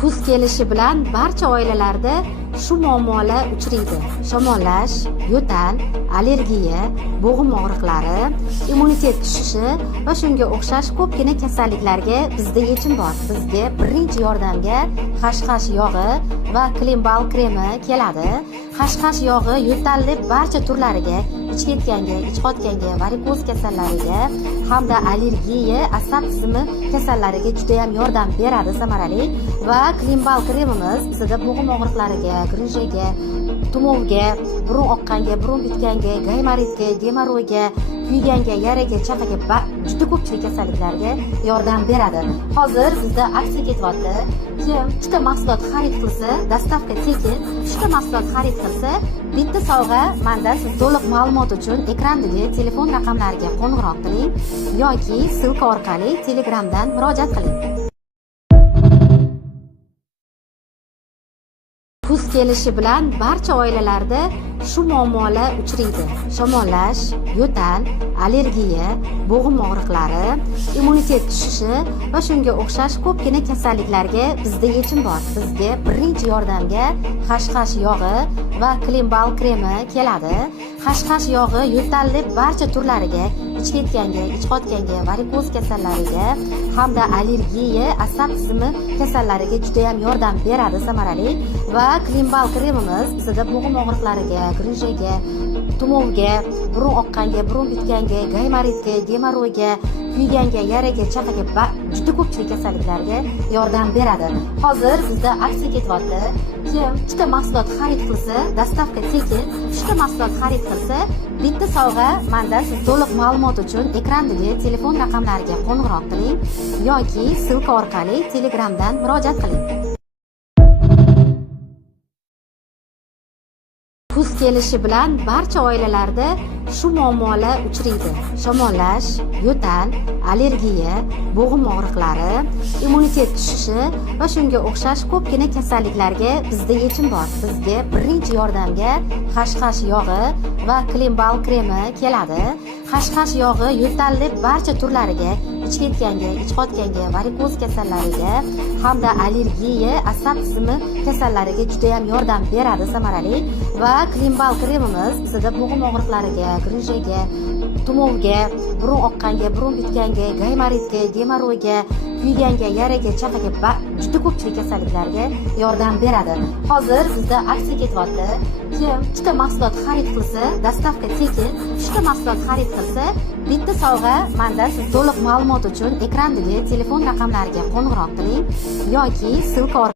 Kuz kelishi bilan barcha oilalarda shu muammolar uchraydi. Shamollash, yo'tal, allergiya, bo'g'im og'riqlari, immunitet tushishi va shunga o'xshash ko'pgina kasalliklarga bizda yechim bor. Bizga birinchi yordamga hashhash yog'i va Klimbal kremi keladi. Hashhash yog'i yo'talli barcha turlariga, ichki etganga, ichqotganga, varikoz kasallariga hamda allergiya, asab tizimi kasallariga juda ham yordam beradi, samarali. Va Klimbal kremimiz bizda bo'g'im og'riqlariga, grijega, tumovga, burun oqqanga, burun bitganga, gaymaritga, gemoroyga, kuyganga, yaraga, chaqaga juda ko'pchilik kasalliklarga yordam beradi. Hozir bizda aksiya ketyapti. Kim ikkita mahsulot xarid qilsa, dastavka tekin. Ikkita mahsulot xarid qilsa, bitta sovg'a. Menda siz to'liq ma'lumot uchun ekrandagi telefon raqamlariga qo'ng'iroq qiling yoki silka orqali Telegramdan murojaat qiling. Kuz kelishi bilan barcha oilalarda shu muammolar uchraydi. Shamollash, yo'tal, allergiya, bo'g'im og'riqlari, immunitet tushishi va shunga o'xshash ko'pgina kasalliklarga bizda yechim bor. Bizga birinchi yordamga hashhash yog'i va Klimbal kremi keladi. Hashhash yog'i yo'talli barcha turlariga, ichki etganga, ichqotganga, varikoz kasallariga hamda allergiya, asab tizimi kasallariga juda ham yordam beradi, samarali. Va Klimbal kremimiz bizda bo'g'im og'riqlariga, grijega, tumovga, burun oqqanga, burun bitganga, gaymaritga, gemoroyga, kuyganga, yaraga, chaqaga juda ko'pchilik kasalliklarga yordam beradi. Hozir bizda aksiya ketyapti. Kim ikkita mahsulot xarid qilsa, dastavka tekin. Ikkita mahsulot xarid qilsa, bitta sovg'a. Menda siz to'liq ma'lumot uchun ekrandagi telefon raqamlariga qo'ng'iroq qiling yoki silka orqali Telegramdan murojaat qiling. Kuz kelishi bilan barcha oilalarda shu muammolar uchraydi. Shamollash, yo'tal, allergiya, bo'g'im og'riqlari, immunitet tushishi va shunga o'xshash ko'pgina kasalliklarga bizda yechim bor. Bizga birinchi yordamga hashhash yog'i va Klimbal kremi keladi. Hashhash yog'i yo'talli barcha turlariga, ichki etganga, ichqotganga, varikoz kasallariga hamda allergiya, asab tizimi kasallariga juda ham yordam beradi, samarali. Va Klimbal kremimiz bizda bo'g'im og'riqlariga, grijega, tumovga, burun oqqanga, burun bitganga, gaymaritga, gemoroyga, kuyganga, yaraga, chaqaga juda ko'pchilik kasalliklarga yordam beradi. Hozir bizda aksiya ketyapti. Kim ikkita mahsulot xarid qilsa, dastavka tekin. Ikkita mahsulot xarid qilsa, bitta sovg'a. Menda siz to'liq ma'lumot uchun ekrandagi telefon raqamlariga qo'ng'iroq qiling yoki silka